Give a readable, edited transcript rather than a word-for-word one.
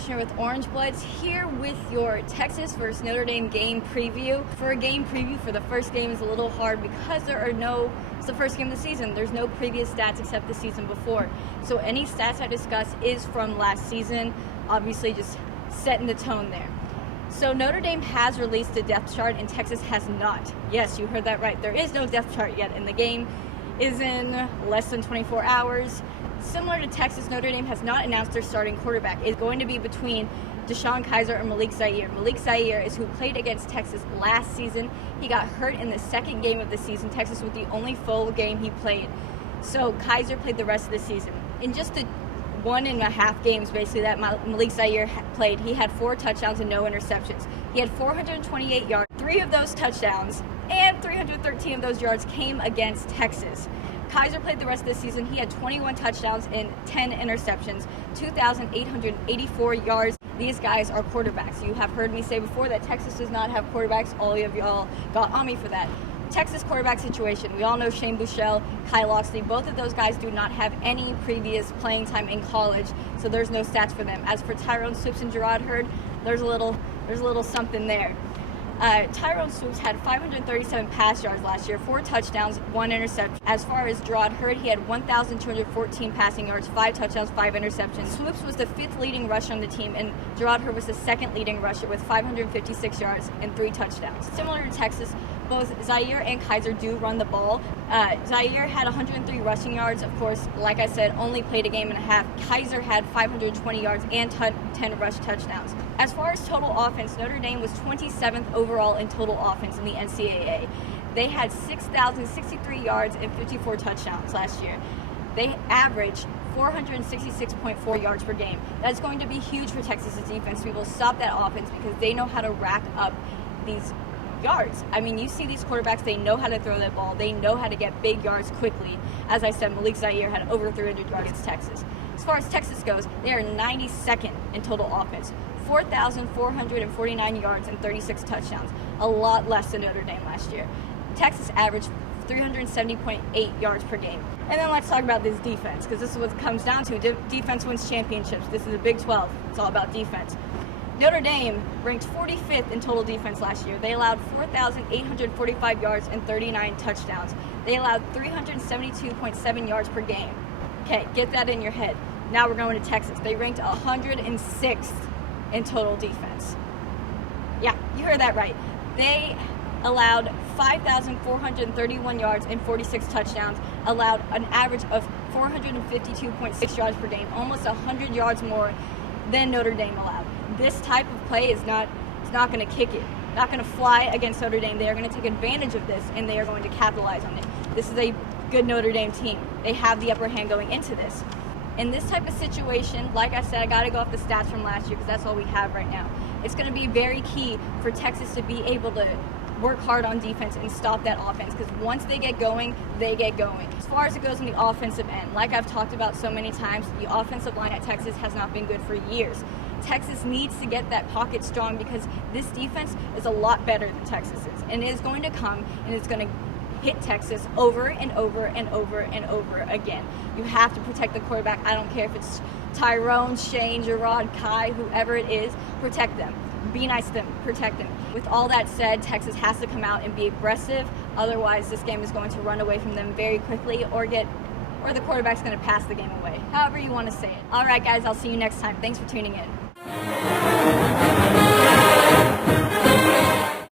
Kushner with Orange Bloods, here with your Texas versus Notre Dame game preview. For a game preview for the first game is a little hard because it's the first game of the season. There's no previous stats except the season before. So any stats I discuss is from last season, obviously just setting the tone there. So Notre Dame has released a depth chart and Texas has not. Yes, you heard that right. There is no depth chart yet, and the game is in less than 24 hours. Similar to Texas, Notre Dame has not announced their starting quarterback. It's going to be between Deshaun Kaiser and Malik Zaire. Malik Zaire is who played against Texas last season. He got hurt in the second game of the season. Texas was the only full game he played. So Kaiser played the rest of the season. In just the 1.5 games basically that Malik Zaire played, he had 4 touchdowns and no interceptions. He had 428 yards. 3 of those touchdowns and 313 of those yards came against Texas. Kaiser played the rest of the season. He had 21 touchdowns and 10 interceptions, 2,884 yards. These guys are quarterbacks. You have heard me say before that Texas does not have quarterbacks. All of y'all got on me for that. Texas quarterback situation. We all know Shane Buechele, Kyle Loxley. Both of those guys do not have any previous playing time in college, so there's no stats for them. As for Tyrone Swoops and Gerard Hurd, there's a little something there. Tyrone Swoops had 537 pass yards last year, 4 touchdowns, 1 interception. As far as Gerard Hurd, he had 1,214 passing yards, 5 touchdowns, 5 interceptions. Swoops was the 5th leading rusher on the team, and Gerard Hurd was the 2nd leading rusher with 556 yards and 3 touchdowns. Similar to Texas, both Zaire and Kaiser do run the ball. Zaire had 103 rushing yards. Of course, like I said, only played a game and a half. Kaiser had 520 yards and 10 rush touchdowns. As far as total offense, Notre Dame was 27th overall in total offense in the NCAA. They had 6,063 yards and 54 touchdowns last year. They averaged 466.4 yards per game. That's going to be huge for Texas's defense. We will stop that offense because they know how to rack up these yards. I mean, you see these quarterbacks, they know how to throw that ball. They know how to get big yards quickly. As I said, Malik Zaire had over 300 yards against Texas. As far as Texas goes, they are 92nd in total offense. 4,449 yards and 36 touchdowns. A lot less than Notre Dame last year. Texas averaged 370.8 yards per game. And then let's talk about this defense, because this is what it comes down to. Defense wins championships. This is the Big 12. It's all about defense. Notre Dame ranked 45th in total defense last year. They allowed 4,845 yards and 39 touchdowns. They allowed 372.7 yards per game. Okay, get that in your head. Now we're going to Texas. They ranked 106th in total defense. Yeah, you heard that right. They allowed 5,431 yards and 46 touchdowns, allowed an average of 452.6 yards per game, almost 100 yards more than Notre Dame allowed. This type of play is not going to kick it, not going to fly against Notre Dame. They are going to take advantage of this, and they are going to capitalize on it. This is a good Notre Dame team. They have the upper hand going into this. In this type of situation, like I said, I got to go off the stats from last year because that's all we have right now. It's going to be very key for Texas to be able to work hard on defense and stop that offense, because once they get going, they get going. As far as it goes on the offensive end, like I've talked about so many times, the offensive line at Texas has not been good for years. Texas needs to get that pocket strong because this defense is a lot better than Texas is, and it is going to come and it's going to hit Texas over and over and over and over again. You have to protect the quarterback. I don't care if it's Tyrone, Shane, Gerard, Kai, whoever it is, protect them. Be nice to them, protect them. With all that said, Texas has to come out and be aggressive. Otherwise, this game is going to run away from them very quickly or the quarterback's going to pass the game away. However you want to say it. All right, guys, I'll see you next time. Thanks for tuning in.